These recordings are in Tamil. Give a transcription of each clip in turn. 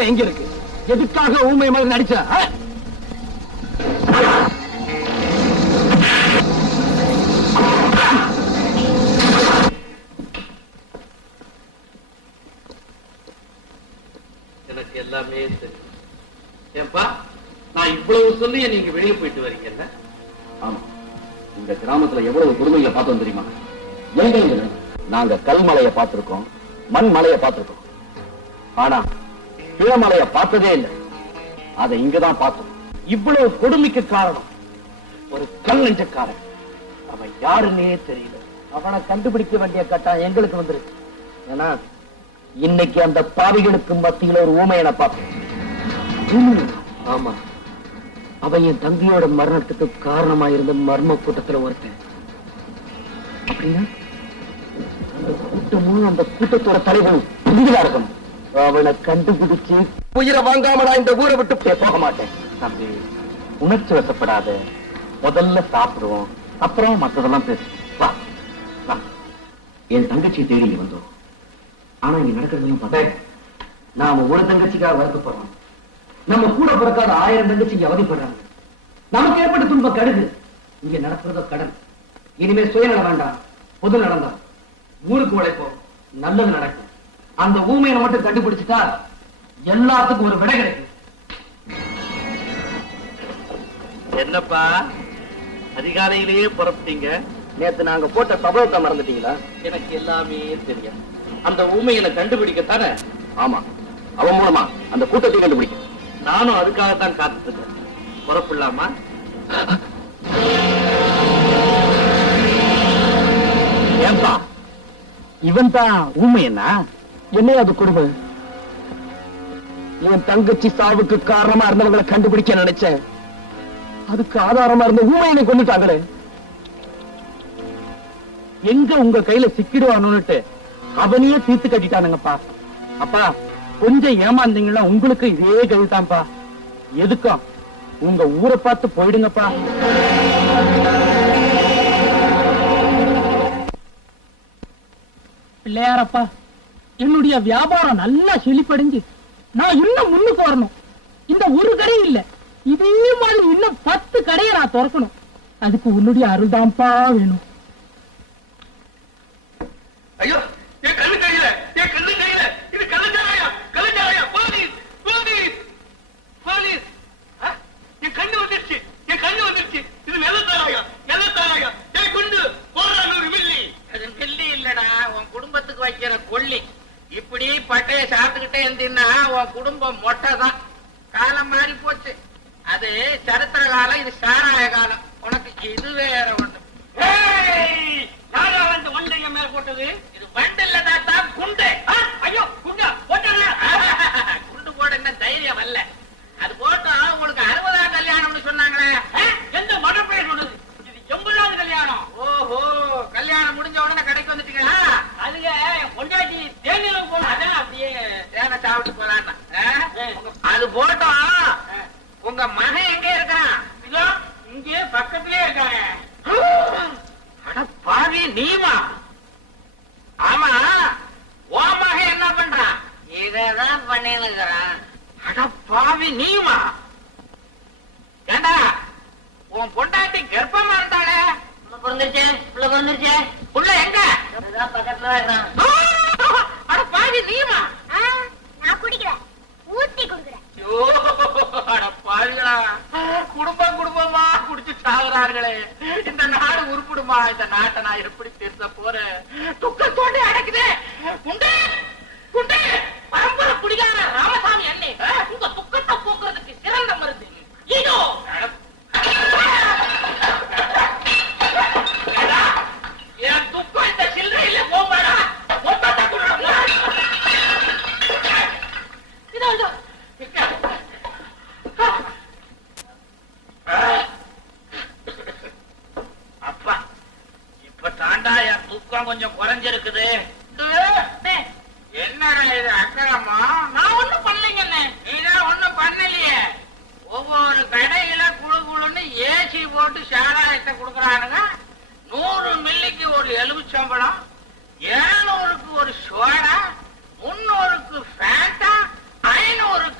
கூட்டம் எங்க இருக்கு? எதுக்காக ஊமை மாதிரி நடிச்ச? எனக்கு எல்லாமே தெரியும். ஏன்பா நான் இவ்வளவு சொல்லி நீங்க வெளியே போயிட்டு வரீங்கல்ல? ஆமா, இந்த கிராமத்துல எவ்வளவு கொடுமைகளை பார்த்தோம் தெரியுமா? எங்க நாங்க கல்மலையை பார்த்திருக்கோம், மண் மலையை பார்த்திருக்கோம். ஆனா பிளமலையை பார்த்ததே இல்லை. அதை இங்கதான் பார்த்தோம். இவ்வளவு கொடுமைக்கு காரணம் ஒரு கல் நெஞ்சக்காரன். அவன் யாருன்னே தெரியல. அவனை கண்டுபிடிக்க வேண்டிய கட்டம் எங்களுக்கு வந்துருக்கு. ஏன்னா இன்னைக்கு அந்த பாவிகளுக்கு மத்தியில ஒரு ஊமையனை பார்த்தேன். ஆமா, அவன் என் தம்பியோட மரணத்துக்கு காரணமா இருந்த மர்ம கூட்டத்துல ஒருத்தன். அப்படின்னா அந்த கூட்டமும் அந்த கூட்டத்தோட தலைவனும் புரிதலா இருக்கணும். அவனை கண்டுபிடிச்சு உயிரை வாங்காமடா இந்த ஊரை விட்டு போக மாட்டேன். தம்பி, உணர்ச்சி வசப்படாத. முதல்ல சாப்பிடுவோம், அப்புறம் மற்றதெல்லாம் பேசுவோம். வா, என் தங்கச்சி தேடி நீ வந்தோம். ஆனா இங்க நடக்கிறதையும் பார்த்தேன். நாம ஒரு தங்கச்சிக்காக வருத்தப்படுறோம். நம்ம கூட பிறக்காத 1000 தங்கச்சிக்கு அவதிப்படுறாங்க. நமக்கு ஏற்பட்ட துன்பம் கடுகு. இங்க நடக்கிறதோ கடன். இனிமே சுயநலம் வேண்டாம், பொது நடந்தா ஊருக்கு உழைப்போம், நல்லது நடக்கும். அந்த ஊமையை மட்டும் கண்டுபிடிச்சிட்டா எல்லாத்துக்கும் ஒரு விடை கிடைக்கும். என்னப்பா அதிகாலையிலேயே புறப்பட்டீங்க? நேத்து நாங்க போட்ட சபதத்தை மறந்துட்டீங்களா? எனக்கு எல்லாமே தெரியும். அந்த ஊமையை கண்டுபிடிக்கத்தானே? ஆமா, அவன் மூலமா அந்த கூட்டத்தை கண்டுபிடிக்க நானும் அதுக்காகத்தான் காத்துட்டு புறப்படலாமா? ஏன்பா இவன் தான் ஊமை? என்ன அது கொடுமை? என் தங்கச்சி சாவுக்கு காரணமா இருந்தவங்களை கண்டுபிடிக்க நினைச்சேன். அதுக்கு ஆதாரமா இருந்த ஊமையை கொண்டுட்டாங்களே. எங்க உங்க கையில சிக்கிடுவானுட்டு அவனையே தீர்த்து கட்டிட்டானுங்கப்பா. அப்பா, கொஞ்சம் ஏமாந்தீங்கன்னா உங்களுக்கு இதே கழித்தான்ப்பா. எதுக்கும் உங்க ஊரை பார்த்து போயிடுங்கப்பா. பிள்ளையாரப்பா, என்னுடைய வியாபாரம் நல்லா செழிப்படைஞ்சு நான் இன்னும் முன்னுக்கு வரணும். இந்த ஒரு கடை இல்ல, இதே மாதிரி இன்னும் 10 கடையை நான் திறக்கணும். அதுக்கு உன்னுடைய அருள் தான்ப்பா வேணும். ஐயோ, என் கண்ணு கையில, என் கண்ணு கையில, இது கள்ளச்சாராயா, கள்ளச்சாராயா, போலீஸ், போலீஸ், போலீஸ். என் கண்ணு வந்துருச்சு, என் கண்ணு வந்துருச்சு. இது வெள்ளத்தாராயா, வெள்ளத்தாராயா. என் குண்டு போடுறாங்க ஒரு மில்லி. அது மில்லி இல்லடா, உன் குடும்பத்துக்கு வைக்கிற கொல்லி. இப்படி பட்டைய சாப்பிட்டுக்கிட்டே இருந்தீங்கன்னா உன் குடும்பம் மொட்டை தான். காலம் மாறி போச்சு. அது சரித்திர காலம், இது சாராய காலம். உனக்கு இது வேற ஒண்ணு. யாரா வந்து வண்டைய மேல போட்டது? இது வண்டு இல்ல தாத்தா, குண்டு. ஐயோ, குண்டா போட்டா? குண்டு போட என்ன தைரியம் வரல. அது போட்டோம். உங்களுக்கு 60ஆம் கல்யாணம்னு சொன்னாங்களே. எந்த மடப்பைய சொல்லுது? இது 80வது கல்யாணம். ஓஹோ, கல்யாணம் முடிஞ்ச உடனே கடைக்கு வந்துட்டீங்களா? அதுங்க பொண்டாட்டி தேனில போன அதான் அப்படியே தேனை சாப்பிட்டு போலான்னா. அது போட்டோம். உங்க மகன் எங்க இருக்கான்? இதோ இங்கே பக்கத்திலே இருக்காங்க. அட பாவி, நீமா? ஆமா, ஓ மகன் என்ன பண்றான்? இததான் பண்ணிருக்கிறான். அட பாவி, நீமா? ஏண்டா, உன் பொண்டாட்டி கர்ப்பமா இருந்தாளே? பிறந்துருச்சு, புள்ள பிறந்துருச்சு. புள்ள எங்க? பக்கத்துல இருக்கான். அட பாவி, நீமா? நான் குடிக்கிறேன், ஊத்தி குடுக்கிறேன். அட பாவிகளா, குடும்பம் குடும்பமா குடிச்சு சாகுறார்களே. இந்த நாடு உருப்பிடுமா? இந்த நாட்டை நான் எப்படி தீர்த்த போறேன்? துக்கத்தோடு அடைக்குதே. குண்டே, குண்டே, பரம்பரை குடிகார ராமசாமி அண்ணே, உங்க துக்கத்தை போக்குறதுக்கு சிறந்த மருந்து இதோ. என் துக்கம் இந்த சில்லறையில போவாடா. மொத்தத்தை குடுறா. இதோ இதோ. அப்பா, இப்ப தாண்டா என் தூக்கம் கொஞ்சம் குறைஞ்சிருக்குது. என்னடா இது அக்கறமா? நான் ஒண்ணும் பண்ணலைங்கண்ணே. நீதான் ஒண்ணும் பண்ணலையே. ஒவ்வொரு கடையில குழு குழுன்னு ஏசி போட்டு சாராயத்தை கொடுக்கறானுங்க. 100 மில்லிக்கு ஒரு எலுமிச்சம்பழம், 700க்கு ஒரு சோடா, 300க்கு ஃபேண்டா, 500க்கு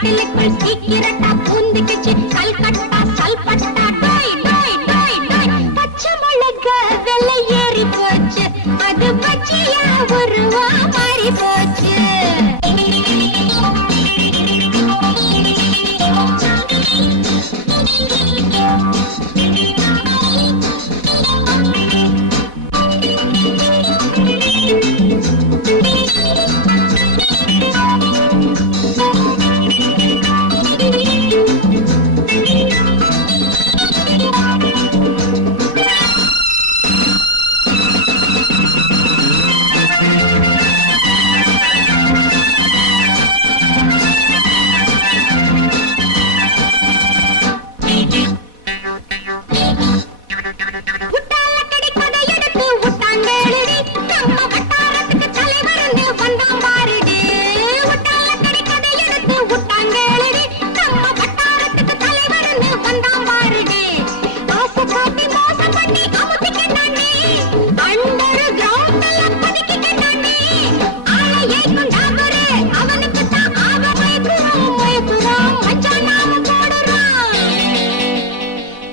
கட்டிலுக்குள் சீக்கிரட்டா பூந்துக்குச்சு கல்கட்டா சல்பட்டா டோய் டோய் டோய் டோய் பச்சை மிளகா வெள்ளை ஏறி போச்சு அது பச்சையா உருவா மாறி போச்சு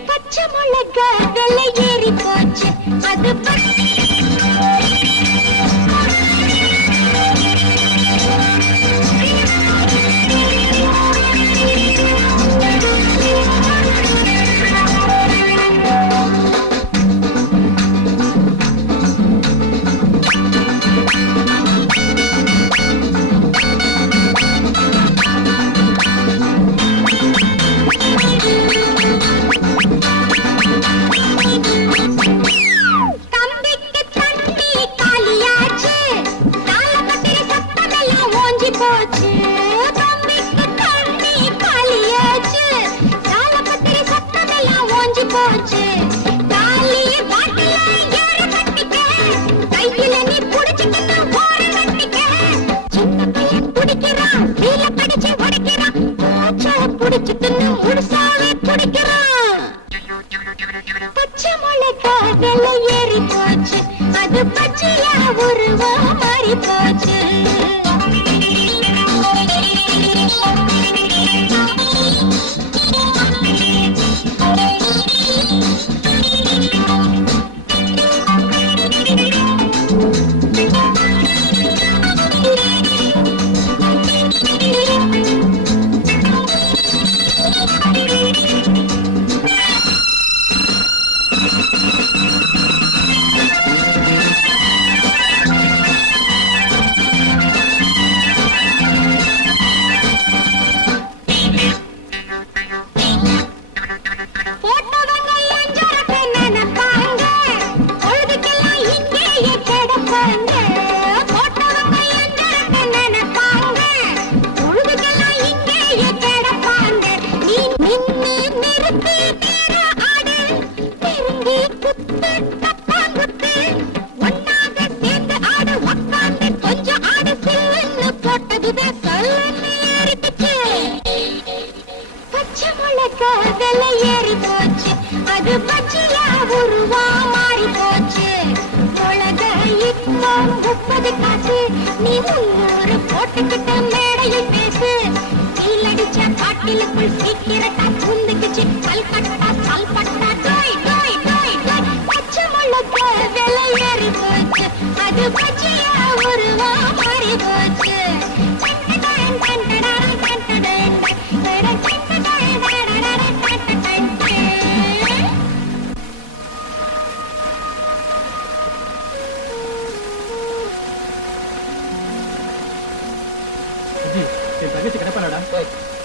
பச்சை மிளகா வெள்ளை ஏறி போச்சு அது பச்சையா உருவா மாறி போச்சு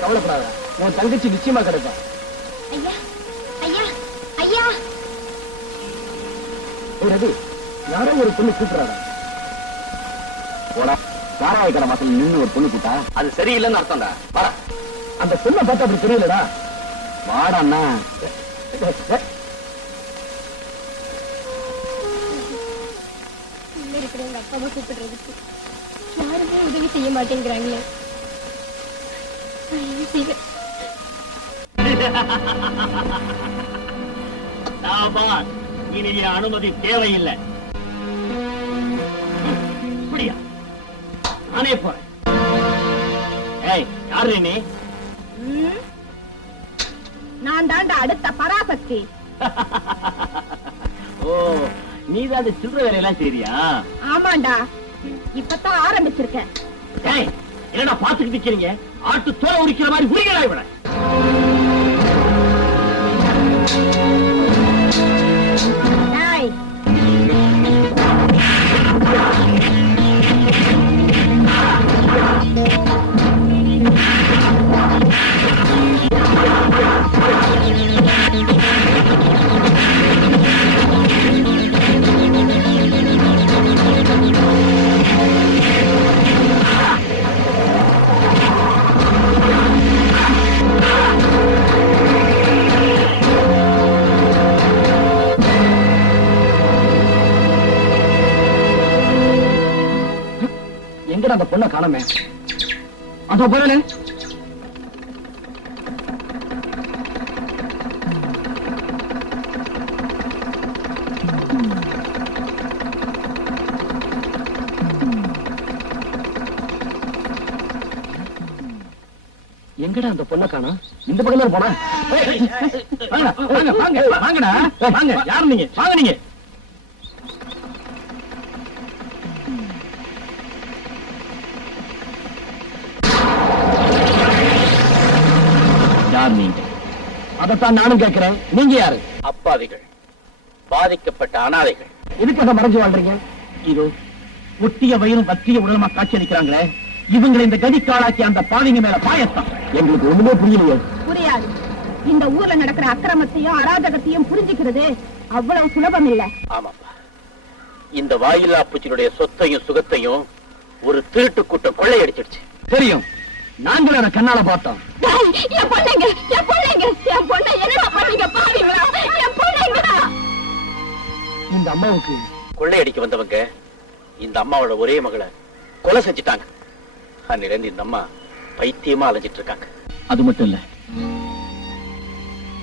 கவலைப்படாத, உன் தங்கச்சி நிச்சயமா கிடைப்பா. ஐயா ஐயா ஐயா ரவி, யாரோ ஒரு பொண்ணு கூப்பிடுறாடா. போடா, சாராய கடை மாசம் நின்று ஒரு பொண்ணு கூட்டா அது சரியில்லைன்னு அர்த்தம்டா. வாடா, அந்த பொண்ணை பார்த்தா அப்படி தெரியலடா. வாடாண்ணா. இருக்கிற எங்க அப்பாவை கூப்பிடுறதுக்கு யாருமே உதவி செய்ய மாட்டேங்கிறாங்களே. இனி அனுமதி தேவையில்லை. நானே போறேன். ஏய், யாரு நீ? நான் தாண்டா அடுத்த பராசக்தி. ஓ, நீதான் அந்த சில்லற வேலையெல்லாம் செய்றியா? ஆமாண்டா, இப்பதான் ஆரம்பிச்சிருக்கேன். என்னடா பாத்துக்கிட்டு நிக்கிறீங்க? ஆட்டு தோலை உரிக்கிற மாதிரி உரிகளா இவன? எங்கடா அந்த பொண்ணை காணமே? அதோ போறே. எங்கடா அந்த பொண்ணை காணோம்? இந்த பக்கத்துல போனா? வாங்கடா, வாங்க. யாரு நீங்க? வாங்க நீங்க. யார் நீங்க? அதத்தான் நானும் கேட்கிறேன். நீங்க யாரு? அப்பாவிகள், பாதிக்கப்பட்ட அனாதைகள். இதுக்காக மறைஞ்சு வாழ்றீங்க? இதோ ஒட்டிய வயிறும் பற்றிய உடலமா காட்சி அளிக்கிறாங்களே, இவங்களை இந்த கதிக்காளாக்கி அந்த பாவிங்க மேல பாயத்தான். எங்களுக்கு ஒண்ணுமே புரியலையே. புரியாது. இந்த ஊர்ல நடக்கிற அக்கிரமத்தையும் அராஜகத்தையும் புரிஞ்சுக்கிறது அவ்வளவு சுலபம் இல்ல. ஆமாப்பா, இந்த வாயில்லா பூச்சியுடைய சொத்தையும் சுகத்தையும் ஒரு திருட்டு கூட்டம் கொள்ளையடிச்சிடுச்சு. தெரியும், நாங்களும் அதை கண்ணால பார்த்தோம். என் பொண்ணுங்க, என் பொண்ணுங்க, என் பொண்ணை என்னடா பண்ணீங்க பாவீங்களா? என் பொண்ணுங்கடா. இந்த அம்மாவுக்கு கொள்ளையடிக்க வந்தவங்க இந்த அம்மாவோட ஒரே மகளை கொலை செஞ்சிட்டாங்க. அன்னிலிருந்து இந்த அம்மா பைத்தியமா அலைஞ்சிட்டு இருக்காங்க. அது மட்டும் இல்ல,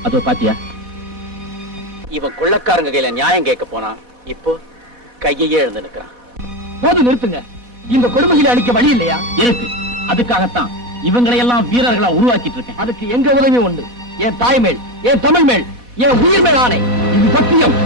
அதோ பாத்தியா, இவன் கொள்ளக்காரங்க கையில நியாயம் கேட்க போனா இப்போ கையையே எழுந்து நிற்கிறான். போது நிறுத்துங்க. இந்த கொடுமைகளை அளிக்க வழி இல்லையா? இருக்கு. அதுக்காகத்தான் இவங்களை எல்லாம் வீரர்களா உருவாக்கிட்டு இருக்கேன். அதுக்கு எங்க உதவி உண்டு. என் தாய் மேல், என் தமிழ் மேல், என் உயிர் மேல் ஆணை. இது சத்தியம்.